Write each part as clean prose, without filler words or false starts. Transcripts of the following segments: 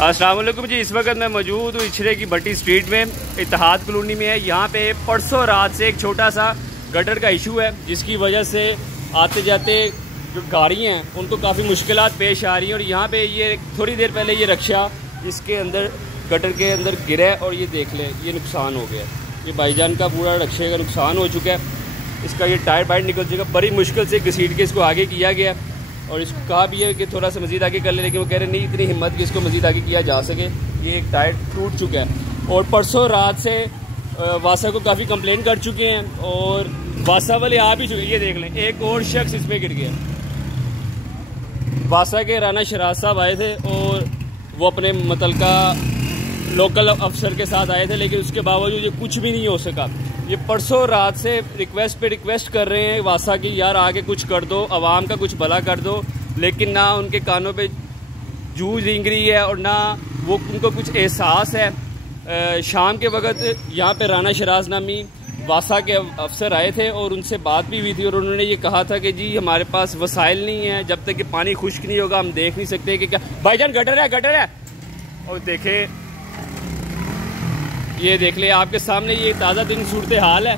अस्सलाम वालेकुम जी। इस वक्त मैं मौजूद हूँ इछरे की भट्टी स्ट्रीट में, इत्तेहाद कॉलोनी में है। यहाँ पे परसों रात से एक छोटा सा गटर का इशू है, जिसकी वजह से आते जाते जो गाड़ी हैं उनको काफ़ी मुश्किलात पेश आ रही हैं। और यहाँ पे ये थोड़ी देर पहले ये रक्षा इसके अंदर गटर के अंदर गिरा है और ये देख लें, ये नुकसान हो गया। ये भाईजान का पूरा रक्षे का नुकसान हो चुका है। इसका ये टायर बाहर निकल चुका, बड़ी मुश्किल से घसीट के इसको आगे किया गया और इसको कहा भी है कि थोड़ा सा मज़ीद आगे कर ले, लेकिन वो कह रहे नहीं इतनी हिम्मत कि इसको मज़ीद आगे किया जा सके। ये एक टायर टूट चुका है और परसों रात से वासा को काफ़ी कंप्लेन कर चुके हैं और वासा वाले आ भी चुके हैं। ये देख लें, एक और शख्स इसमें गिर गया। वासा के राना शराज साहब आए थे और वो अपने मुतलका लोकल अफसर के साथ आए थे, लेकिन उसके बावजूद ये कुछ भी नहीं हो सका। ये परसों रात से रिक्वेस्ट पे रिक्वेस्ट कर रहे हैं वासा की, यार आगे कुछ कर दो, आवाम का कुछ भला कर दो, लेकिन ना उनके कानों पे जू रेंग रही है और ना वो उनको कुछ एहसास है। शाम के वक्त यहाँ पे राना शराज नामी वासा के अफसर आए थे और उनसे बात भी हुई थी और उन्होंने ये कहा था कि जी हमारे पास वसाइल नहीं है, जब तक कि पानी खुश्क नहीं होगा हम देख नहीं सकते कि क्या। भाईजान गटर है। और देखे, ये देख ले आपके सामने, ये ताज़ा दिन सूरत हाल है।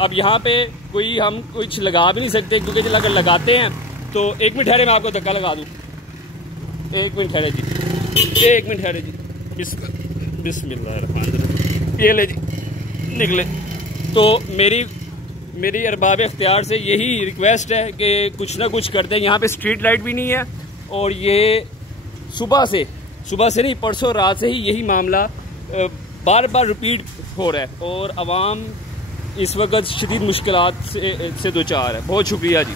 अब यहाँ पे कोई हम कुछ लगा भी नहीं सकते, क्योंकि जब अगर लगाते हैं तो एक मिनट ठहरे, मैं आपको धक्का लगा दूँ। एक मिनट ठहरे जी, बिस्मिल्लाह, ये ले जी निकले। तो मेरी अरबाब इख्तियार से यही रिक्वेस्ट है कि कुछ ना कुछ करते हैं। यहाँ पे स्ट्रीट लाइट भी नहीं है और ये सुबह से नहीं, परसों रात से ही यही मामला बार बार रिपीट हो रहा है और आवाम इस वक्त शदीद मुश्किलात से दो चार है। बहुत शुक्रिया जी।